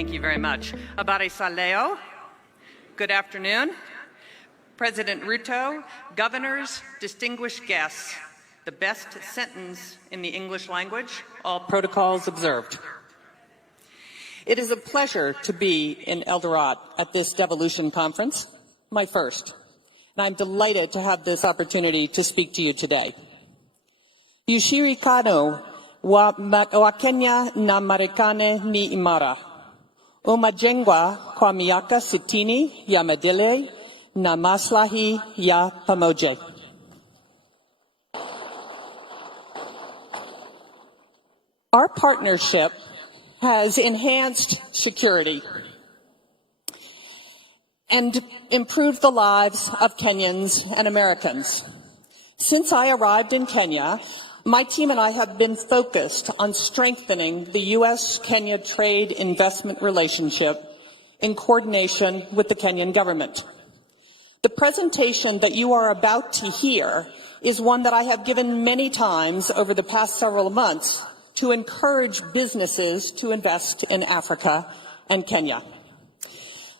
Thank you very much. Abare Saleo, good afternoon. President Ruto, governors, distinguished guests, the best sentence in the English language, all protocols observed. It is a pleasure to be in Eldoret at this Devolution Conference, my first, and I'm delighted to have this opportunity to speak to you today. Yushirikano wa Kenya na Marekani ni imara. Umajengwa kwa miaka 60 ya maendeleo na maslahi ya pamoja. Our partnership has enhanced security and improved the lives of Kenyans and Americans. Since I arrived in Kenya, my team and I have been focused on strengthening the U.S.-Kenya trade investment relationship in coordination with the Kenyan government. The presentation that you are about to hear is one that I have given many times over the past several months to encourage businesses to invest in Africa and Kenya.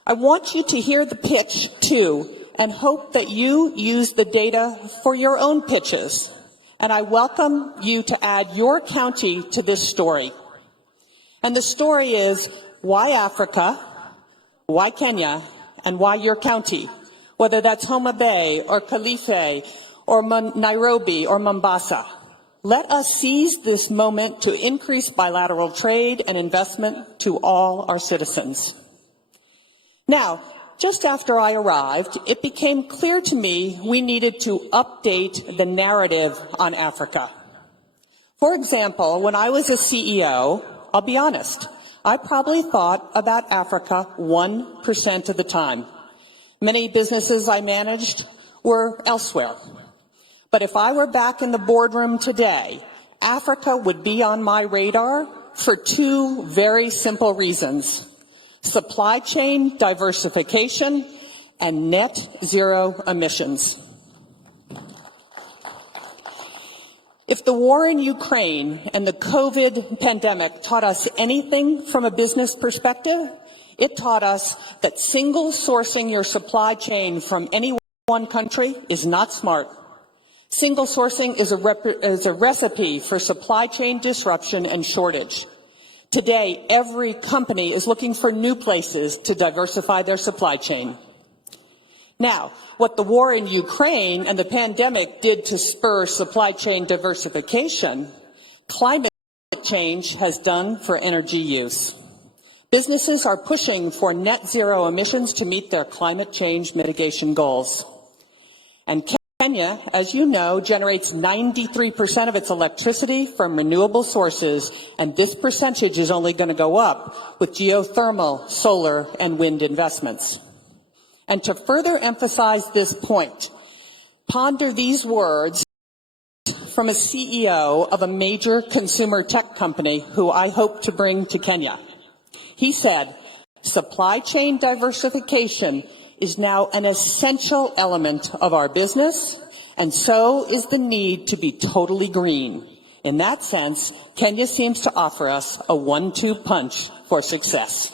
I want you to hear the pitch too, and hope that you use the data for your own pitches. And I welcome you to add your county to this story. And the story is why Africa, why Kenya, and why your county, whether that's Homa Bay or Kilifi or Nairobi or Mombasa. Let us seize this moment to increase bilateral trade and investment to all our citizens. Now, just after I arrived, it became clear to me we needed to update the narrative on Africa. For example, when I was a CEO, I'll be honest, I probably thought about Africa 1% of the time. Many businesses I managed were elsewhere. But if I were back in the boardroom today, Africa would be on my radar for two very simple reasons: supply chain diversification and net zero emissions. If the war in Ukraine and the COVID pandemic taught us anything from a business perspective, it taught us that single sourcing your supply chain from any one country is not smart. Single sourcing is a recipe for supply chain disruption and shortage. Today, every company is looking for new places to diversify their supply chain. Now, what the war in Ukraine and the pandemic did to spur supply chain diversification, climate change has done for energy use. Businesses are pushing for net zero emissions to meet their climate change mitigation goals. And Kenya, as you know, generates 93% of its electricity from renewable sources, and this percentage is only going to go up with geothermal, solar, and wind investments. And to further emphasize this point, ponder these words from a CEO of a major consumer tech company who I hope to bring to Kenya. He said, "Supply chain diversification is now an essential element of our business, and so is the need to be totally green. In that sense, Kenya seems to offer us a 1-2 punch for success."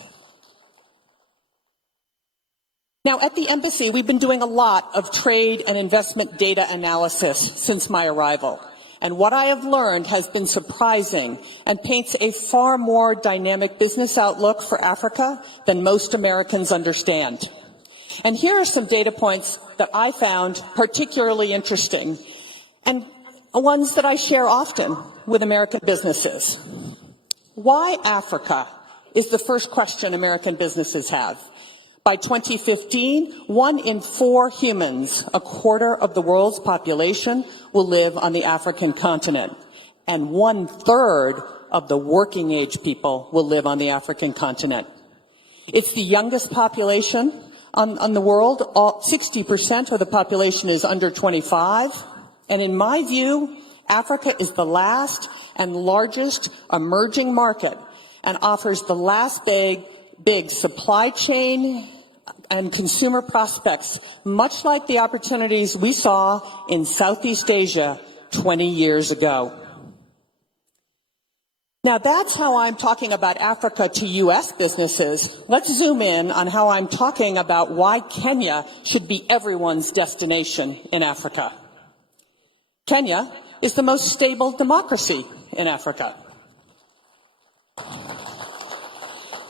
Now, at the embassy, we've been doing a lot of trade and investment data analysis since my arrival. And what I have learned has been surprising and paints a far more dynamic business outlook for Africa than most Americans understand. And here are some data points that I found particularly interesting, and ones that I share often with American businesses. Why Africa is the first question American businesses have. By 2015, 1 in 4 humans, a quarter of the world's population, will live on the African continent, and 1/3 of the working age people will live on the African continent. It's the youngest population on the world. 60% of the population is under 25. And in my view, Africa is the last and largest emerging market and offers the last big supply chain and consumer prospects, much like the opportunities we saw in Southeast Asia 20 years ago. Now that's how I'm talking about Africa to U.S. businesses. Let's zoom in on how I'm talking about why Kenya should be everyone's destination in Africa. Kenya is the most stable democracy in Africa.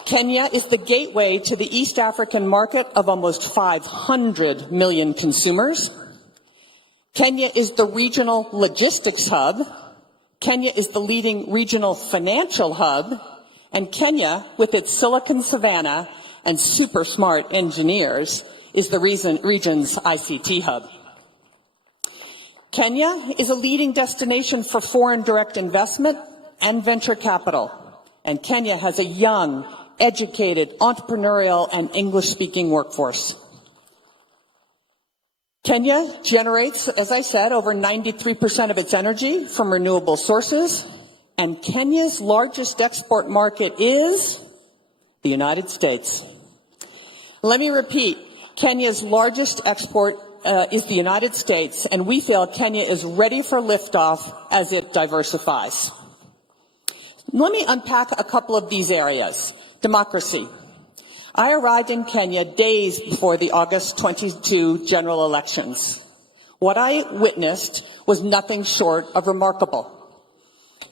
Kenya is the gateway to the East African market of almost 500 million consumers. Kenya is the regional logistics hub. Kenya is the leading regional financial hub. And Kenya, with its Silicon Savannah and super smart engineers, is the region's ICT hub. Kenya is a leading destination for foreign direct investment and venture capital. And Kenya has a young, educated, entrepreneurial, and English-speaking workforce. Kenya generates, as I said, over 93% of its energy from renewable sources, and Kenya's largest export market is the United States. Let me repeat, Kenya's largest export is the United States, and we feel Kenya is ready for liftoff as it diversifies. Let me unpack a couple of these areas. Democracy. I arrived in Kenya days before the August 22 general elections. What I witnessed was nothing short of remarkable.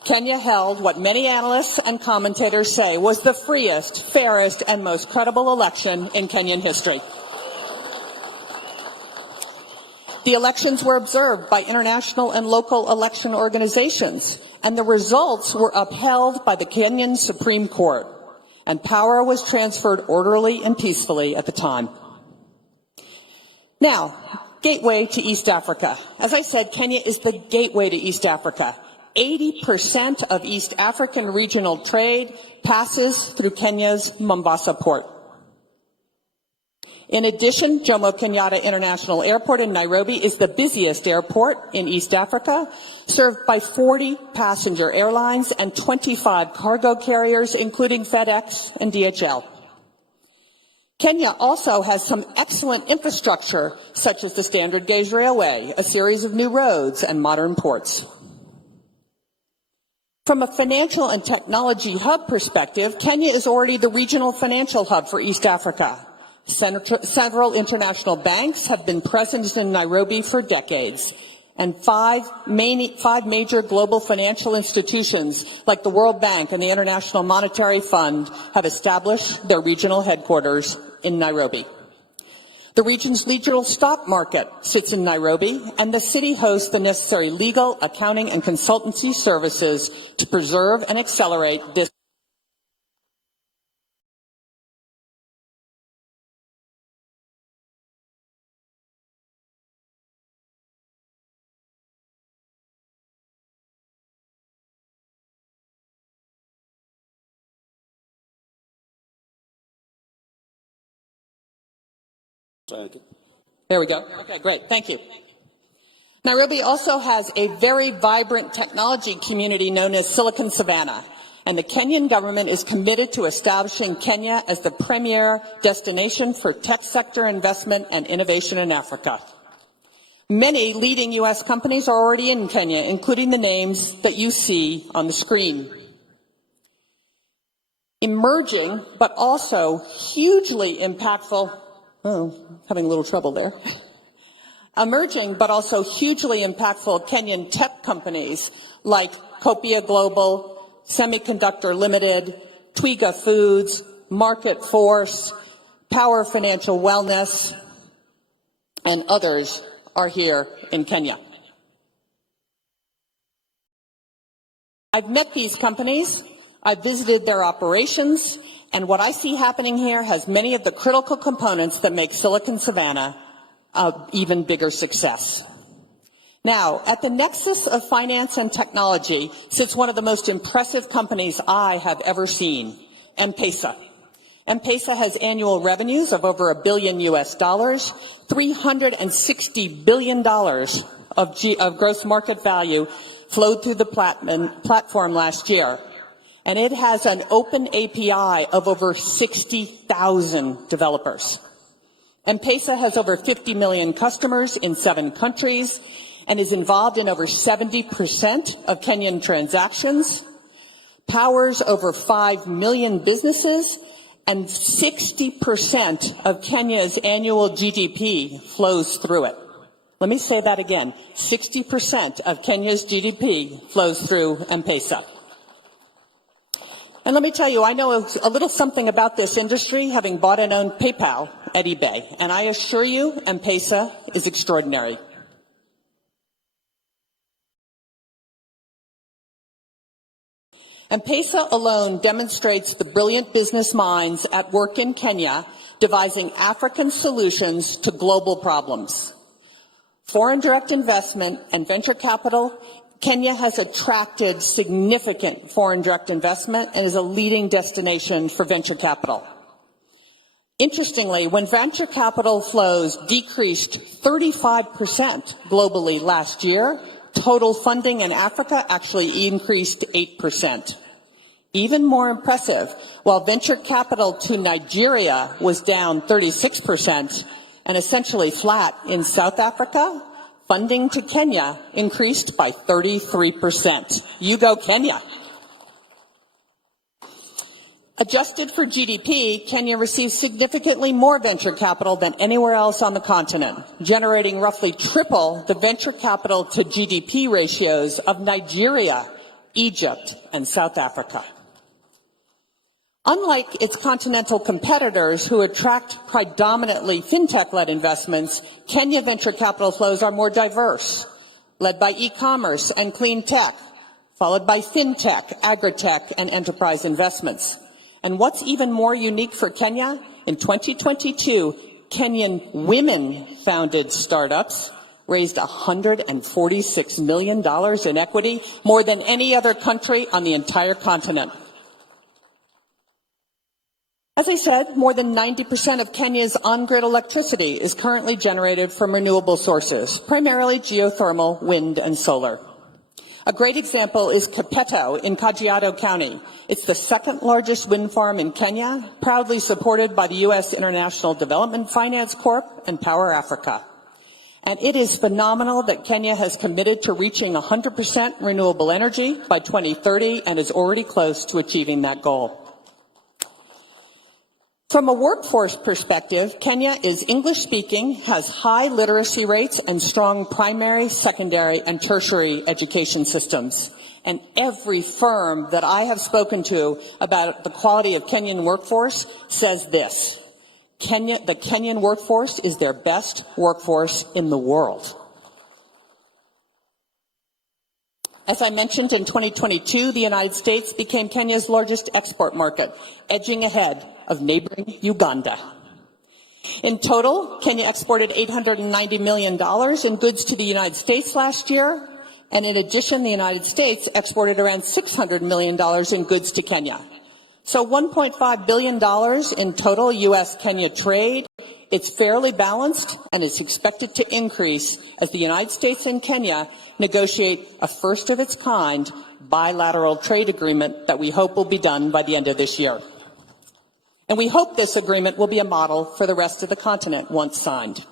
Kenya held what many analysts and commentators say was the freest, fairest, and most credible election in Kenyan history. The elections were observed by international and local election organizations, and the results were upheld by the Kenyan Supreme Court, and power was transferred orderly and peacefully at the time. Now, gateway to East Africa. As I said, Kenya is the gateway to East Africa. 80% of East African regional trade passes through Kenya's Mombasa port. In addition, Jomo Kenyatta International Airport in Nairobi is the busiest airport in East Africa, served by 40 passenger airlines and 25 cargo carriers, including FedEx and DHL. Kenya also has some excellent infrastructure, such as the Standard Gauge Railway, a series of new roads, and modern ports. From a financial and technology hub perspective, Kenya is already the regional financial hub for East Africa. Several international banks have been present in Nairobi for decades, and five major global financial institutions like the World Bank and the International Monetary Fund have established their regional headquarters in Nairobi. The region's regional stock market sits in Nairobi, and the city hosts the necessary legal, accounting, and consultancy services to preserve and accelerate this. There we go. Okay, great. Thank you. Nairobi also has a very vibrant technology community known as Silicon Savannah, and the Kenyan government is committed to establishing Kenya as the premier destination for tech sector investment and innovation in Africa. Many leading U.S. companies are already in Kenya, including the names that you see on the screen. Emerging, but also hugely impactful. Oh, having a little trouble there. Emerging, but also hugely impactful Kenyan tech companies like Copia Global, Semiconductor Limited, Twiga Foods, Market Force, Power Financial Wellness, and others are here in Kenya. I've met these companies, I've visited their operations, and what I see happening here has many of the critical components that make Silicon Savannah an even bigger success. Now, at the nexus of finance and technology sits one of the most impressive companies I have ever seen, M-Pesa. M-Pesa has annual revenues of over $1 billion US, $360 billion of gross market value flowed through the platform last year. And it has an open API of over 60,000 developers. M-Pesa has over 50 million customers in 7 countries and is involved in over 70% of Kenyan transactions. powers over 5 million businesses, and 60% of Kenya's annual GDP flows through it. Let me say that again. 60% of Kenya's GDP flows through M-Pesa. And let me tell you, I know a little something about this industry, having bought and owned PayPal at eBay. And I assure you, M-Pesa is extraordinary. M-Pesa alone demonstrates the brilliant business minds at work in Kenya devising African solutions to global problems. Foreign direct investment and venture capital, Kenya has attracted significant foreign direct investment and is a leading destination for venture capital. Interestingly, when venture capital flows decreased 35% globally last year, total funding in Africa actually increased 8%. Even more impressive, while venture capital to Nigeria was down 36% and essentially flat in South Africa, funding to Kenya increased by 33%. You go, Kenya. Adjusted for GDP, Kenya receives significantly more venture capital than anywhere else on the continent, generating roughly triple the venture capital to GDP ratios of Nigeria, Egypt, and South Africa. Unlike its continental competitors who attract predominantly fintech-led investments, Kenya venture capital flows are more diverse, led by e-commerce and clean tech, followed by fintech, agritech, and enterprise investments. And what's even more unique for Kenya, in 2022, Kenyan women-founded startups raised $146 million in equity, more than any other country on the entire continent. As I said, more than 90% of Kenya's on-grid electricity is currently generated from renewable sources, primarily geothermal, wind, and solar. A great example is Kipeto in Kajiado County. It's the second largest wind farm in Kenya, proudly supported by the U.S. International Development Finance Corp. And Power Africa. And it is phenomenal that Kenya has committed to reaching 100% renewable energy by 2030 and is already close to achieving that goal. From a workforce perspective, Kenya is English-speaking, has high literacy rates, and strong primary, secondary, and tertiary education systems. And every firm that I have spoken to about the quality of Kenyan workforce says this: the Kenyan workforce is their best workforce in the world. As I mentioned, in 2022, the United States became Kenya's largest export market, edging ahead of neighboring Uganda. In total, Kenya exported $890 million in goods to the United States last year, and in addition, the United States exported around $600 million in goods to Kenya. So $1.5 billion in total U.S.-Kenya trade. It's fairly balanced, and it's expected to increase as the United States and Kenya negotiate a first-of-its-kind bilateral trade agreement that we hope will be done by the end of this year. And we hope this agreement will be a model for the rest of the continent once signed.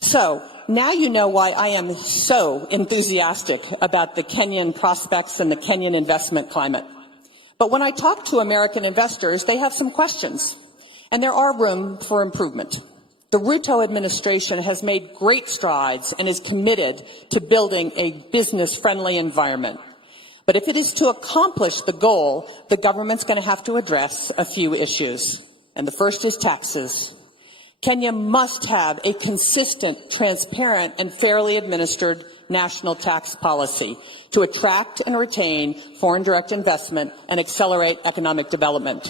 So now you know why I am so enthusiastic about the Kenyan prospects and the Kenyan investment climate. But when I talk to American investors, they have some questions, and there are room for improvement. The Ruto administration has made great strides and is committed to building a business-friendly environment. But if it is to accomplish the goal, the government's going to have to address a few issues. And the first is taxes. Kenya must have a consistent, transparent, and fairly administered national tax policy to attract and retain foreign direct investment and accelerate economic development.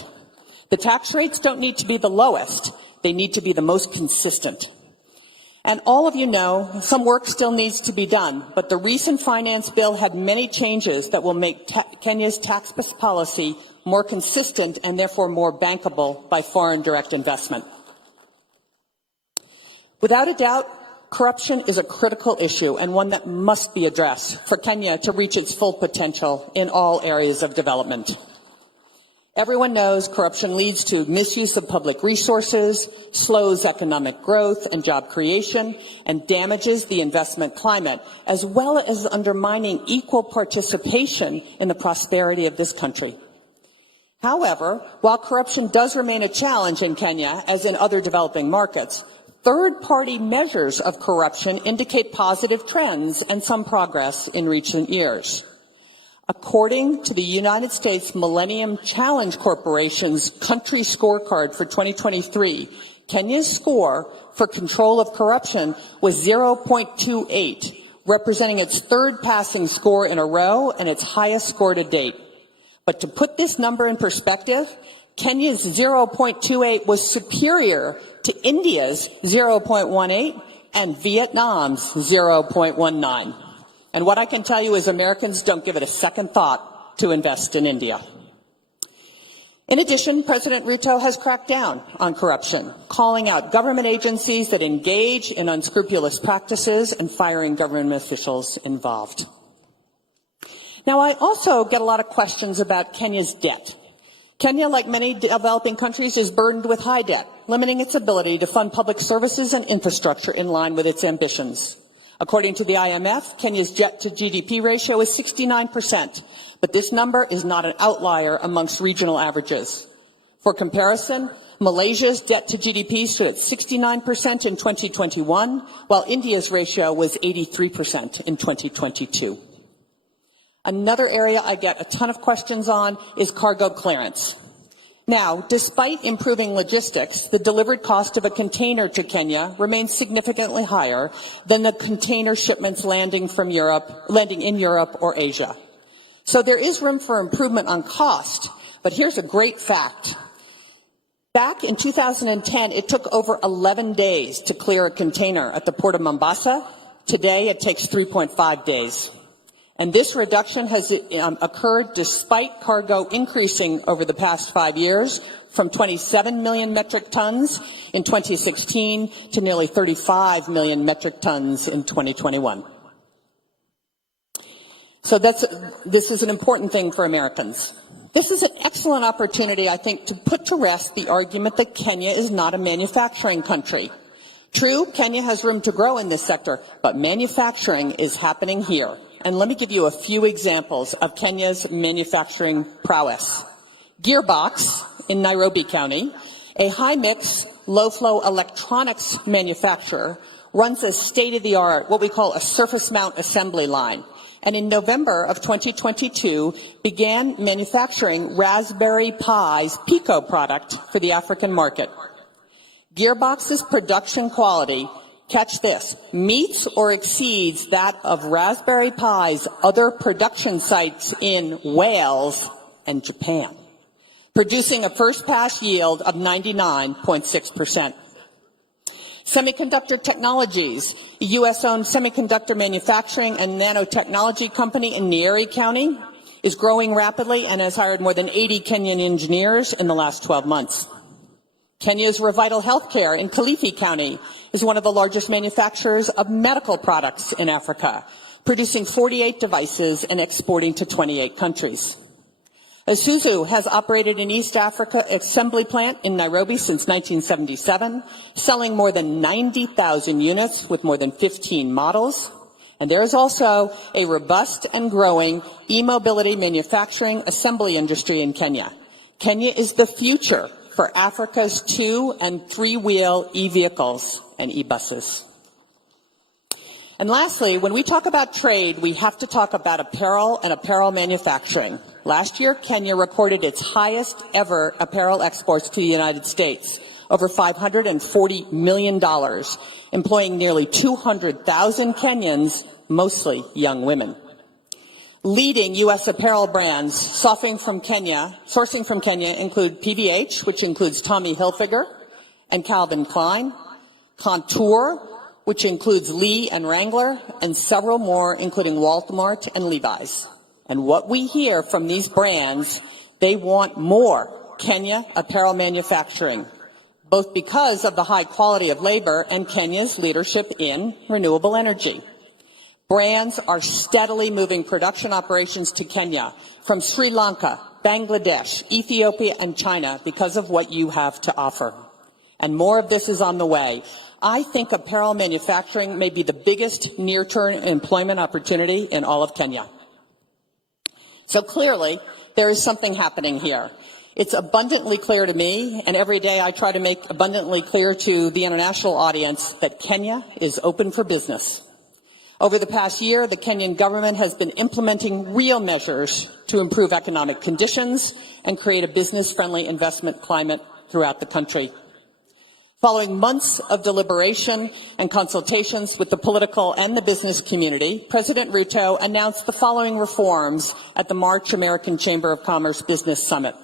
The tax rates don't need to be the lowest. They need to be the most consistent. And all of you know, some work still needs to be done, but the recent finance bill had many changes that will make Kenya's tax policy more consistent and therefore more bankable by foreign direct investment. Without a doubt, corruption is a critical issue and one that must be addressed for Kenya to reach its full potential in all areas of development. Everyone knows corruption leads to misuse of public resources, slows economic growth and job creation, and damages the investment climate, as well as undermining equal participation in the prosperity of this country. However, while corruption does remain a challenge in Kenya, as in other developing markets, third-party measures of corruption indicate positive trends and some progress in recent years. According to the United States Millennium Challenge Corporation's country scorecard for 2023, Kenya's score for control of corruption was 0.28, representing its third passing score in a row and its highest score to date. But to put this number in perspective, Kenya's 0.28 was superior to India's 0.18 and Vietnam's 0.19. And what I can tell you is Americans don't give it a second thought to invest in India. In addition, President Ruto has cracked down on corruption, calling out government agencies that engage in unscrupulous practices and firing government officials involved. Now, I also get a lot of questions about Kenya's debt. Kenya, like many developing countries, is burdened with high debt, limiting its ability to fund public services and infrastructure in line with its ambitions. According to the IMF, Kenya's debt to GDP ratio is 69%, but this number is not an outlier amongst regional averages. For comparison, Malaysia's debt to GDP stood at 69% in 2021, while India's ratio was 83% in 2022. Another area I get a ton of questions on is cargo clearance. Now, despite improving logistics, the delivered cost of a container to Kenya remains significantly higher than the container shipments landing in Europe or Asia. So there is room for improvement on cost, but here's a great fact. Back in 2010, it took over 11 days to clear a container at the port of Mombasa. Today, it takes 3.5 days. And this reduction has occurred despite cargo increasing over the past 5 years from 27 million metric tons in 2016 to nearly 35 million metric tons in 2021. So this is an important thing for Americans. This is an excellent opportunity, I think, to put to rest the argument that Kenya is not a manufacturing country. True, Kenya has room to grow in this sector, but manufacturing is happening here. And let me give you a few examples of Kenya's manufacturing prowess. Gearbox in Nairobi County, a high-mix, low-flow electronics manufacturer, runs a state-of-the-art, what we call a surface mount assembly line. And in November of 2022, began manufacturing Raspberry Pi's Pico product for the African market. Gearbox's production quality, catch this, meets or exceeds that of Raspberry Pi's other production sites in Wales and Japan, producing a first-pass yield of 99.6%. Semiconductor Technologies, a U.S.-owned semiconductor manufacturing and nanotechnology company in Nyeri County, is growing rapidly and has hired more than 80 Kenyan engineers in the last 12 months. Kenya's Revital Healthcare in Kilifi County is one of the largest manufacturers of medical products in Africa, producing 48 devices and exporting to 28 countries. Isuzu has operated an East Africa assembly plant in Nairobi since 1977, selling more than 90,000 units with more than 15 models. And there is also a robust and growing e-mobility manufacturing assembly industry in Kenya. Kenya is the future for Africa's 2- and 3-wheel e-vehicles and e-buses. And lastly, when we talk about trade, we have to talk about apparel and apparel manufacturing. Last year, Kenya recorded its highest ever apparel exports to the United States, over $540 million, employing nearly 200,000 Kenyans, mostly young women. Leading U.S. apparel brands sourcing from Kenya include PVH, which includes Tommy Hilfiger and Calvin Klein, Contour, which includes Lee and Wrangler, and several more, including Walmart and Levi's. And what we hear from these brands, they want more Kenya apparel manufacturing, both because of the high quality of labor and Kenya's leadership in renewable energy. Brands are steadily moving production operations to Kenya from Sri Lanka, Bangladesh, Ethiopia, and China because of what you have to offer. And more of this is on the way. I think apparel manufacturing may be the biggest near-term employment opportunity in all of Kenya. So clearly, there is something happening here. It's abundantly clear to me, and every day I try to make abundantly clear to the international audience that Kenya is open for business. Over the past year, the Kenyan government has been implementing real measures to improve economic conditions and create a business-friendly investment climate throughout the country. Following months of deliberation and consultations with the political and the business community, President Ruto announced the following reforms at the March American Chamber of Commerce Business Summit.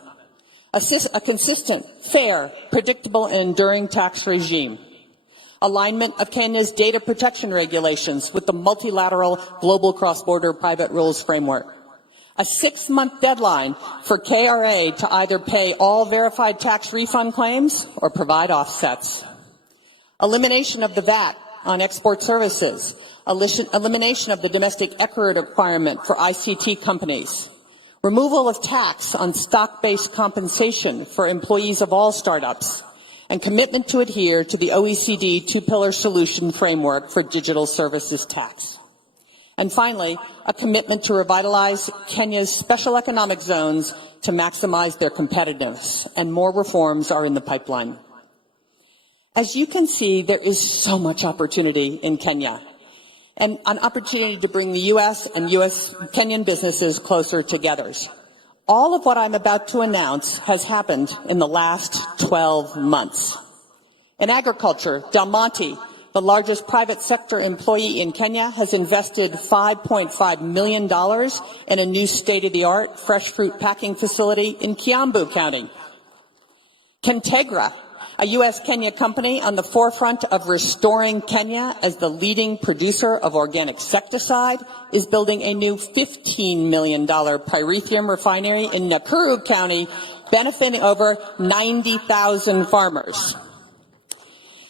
A consistent, fair, predictable, and enduring tax regime. Alignment of Kenya's data protection regulations with the multilateral global cross-border private rules framework. A 6-month deadline for KRA to either pay all verified tax refund claims or provide offsets. Elimination of the VAT on export services. Elimination of the domestic equity requirement for ICT companies. Removal of tax on stock-based compensation for employees of all startups. And commitment to adhere to the OECD two-pillar solution framework for digital services tax. And finally, a commitment to revitalize Kenya's special economic zones to maximize their competitiveness, and more reforms are in the pipeline. As you can see, there is so much opportunity in Kenya, and an opportunity to bring the U.S. and Kenyan businesses closer together. All of what I'm about to announce has happened in the last 12 months. In agriculture, Del Monte, the largest private sector employee in Kenya, has invested $5.5 million in a new state-of-the-art fresh fruit packing facility in Kiambu County. Kentegra, a U.S.-Kenya company on the forefront of restoring Kenya as the leading producer of organic insecticide, is building a new $15 million pyrethrum refinery in Nakuru County, benefiting over 90,000 farmers.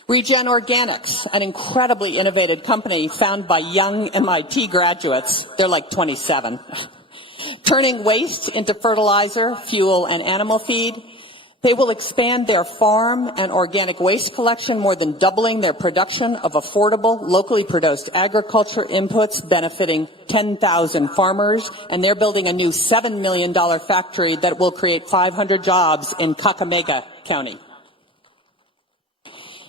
Regen Organics, an incredibly innovative company founded by young MIT graduates, they're like 27, turning waste into fertilizer, fuel, and animal feed. They will expand their farm and organic waste collection, more than doubling their production of affordable, locally produced agriculture inputs, benefiting 10,000 farmers. And they're building a new $7 million factory that will create 500 jobs in Kakamega County.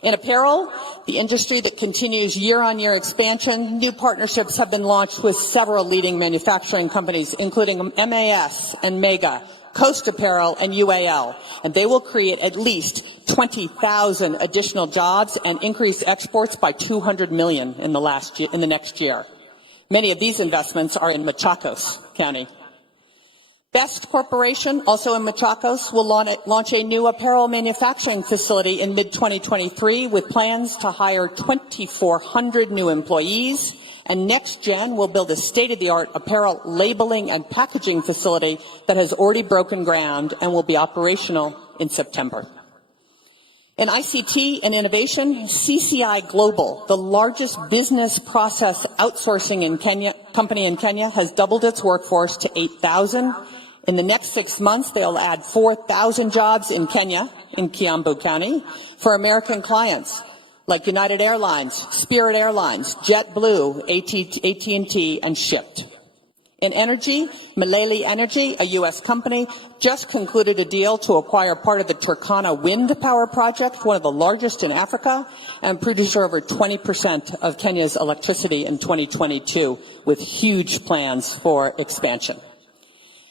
In apparel, the industry that continues year-on-year expansion, new partnerships have been launched with several leading manufacturing companies, including MAS and Mega, Coast Apparel, and UAL, and they will create at least 20,000 additional jobs and increase exports by 200 million in the next year. Many of these investments are in Machakos County. Best Corporation, also in Machakos, will launch a new apparel manufacturing facility in mid-2023 with plans to hire 2,400 new employees. And NextGen will build a state-of-the-art apparel labeling and packaging facility that has already broken ground and will be operational in September. In ICT and innovation, CCI Global, the largest business process outsourcing company in Kenya, has doubled its workforce to 8,000. In the next 6 months, they'll add 4,000 jobs in Kenya, in Kiambu County, for American clients like United Airlines, Spirit Airlines, JetBlue, AT&T, and Shipt. In energy, Milele Energy, a U.S. company, just concluded a deal to acquire part of the Turkana wind power project, one of the largest in Africa, and producer over 20% of Kenya's electricity in 2022, with huge plans for expansion.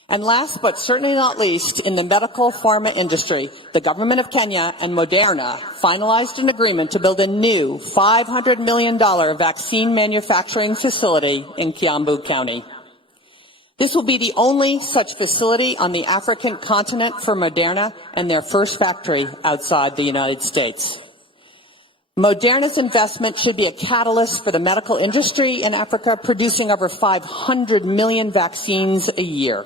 And last but certainly not least, in the medical pharma industry, the government of Kenya and Moderna finalized an agreement to build a new $500 million vaccine manufacturing facility in Kiambu County. This will be the only such facility on the African continent for Moderna and their first factory outside the United States. Moderna's investment should be a catalyst for the medical industry in Africa, producing over 500 million vaccines a year.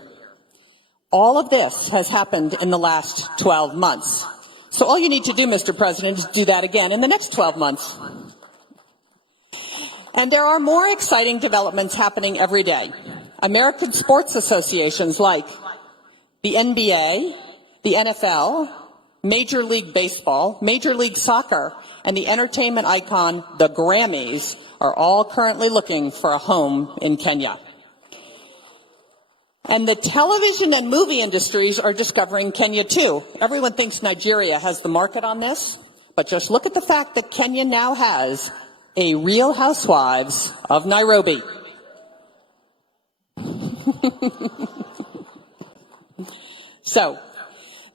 All of this has happened in the last 12 months. So all you need to do, Mr. President, is do that again in the next 12 months. And there are more exciting developments happening every day. American sports associations like the NBA, the NFL, Major League Baseball, Major League Soccer, and the entertainment icon, the Grammys, are all currently looking for a home in Kenya. And the television and movie industries are discovering Kenya too. Everyone thinks Nigeria has the market on this, but just look at the fact that Kenya now has a Real Housewives of Nairobi. So,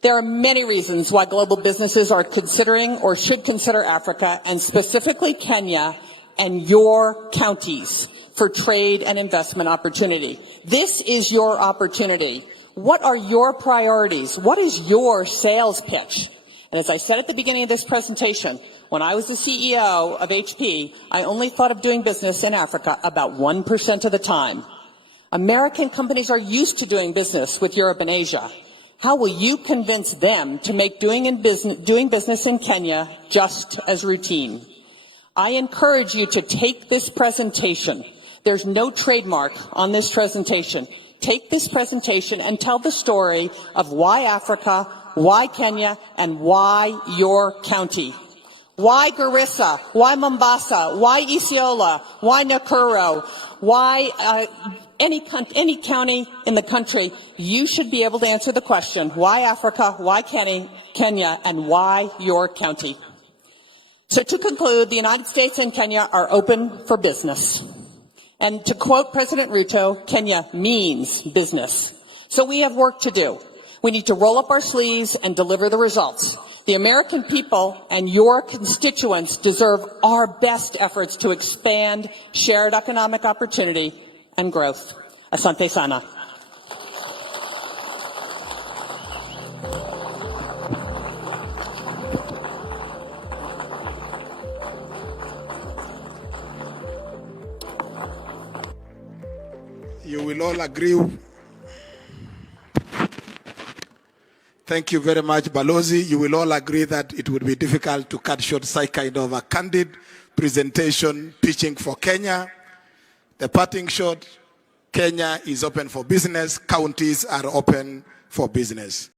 there are many reasons why global businesses are considering or should consider Africa, and specifically Kenya and your counties, for trade and investment opportunity. This is your opportunity. What are your priorities? What is your sales pitch? And as I said at the beginning of this presentation, when I was the CEO of HP, I only thought of doing business in Africa about 1% of the time. American companies are used to doing business with Europe and Asia. How will you convince them to make doing business in Kenya just as routine? I encourage you to take this presentation. There's no trademark on this presentation. Take this presentation and tell the story of why Africa, why Kenya, and why your county. Why Garissa? Why Mombasa? Why Isiolo? Why Nakuru? Why any county in the country? You should be able to answer the question, why Africa, why Kenya, and why your county? So to conclude, the United States and Kenya are open for business. And to quote President Ruto, Kenya means business. So we have work to do. We need to roll up our sleeves and deliver the results. The American people and your constituents deserve our best efforts to expand shared economic opportunity and growth. Asante sana. You will all agree. Thank you very much, Balozi. You will all agree that it would be difficult to cut short such kind of a candid presentation pitching for Kenya. The parting shot, Kenya is open for business. Counties are open for business.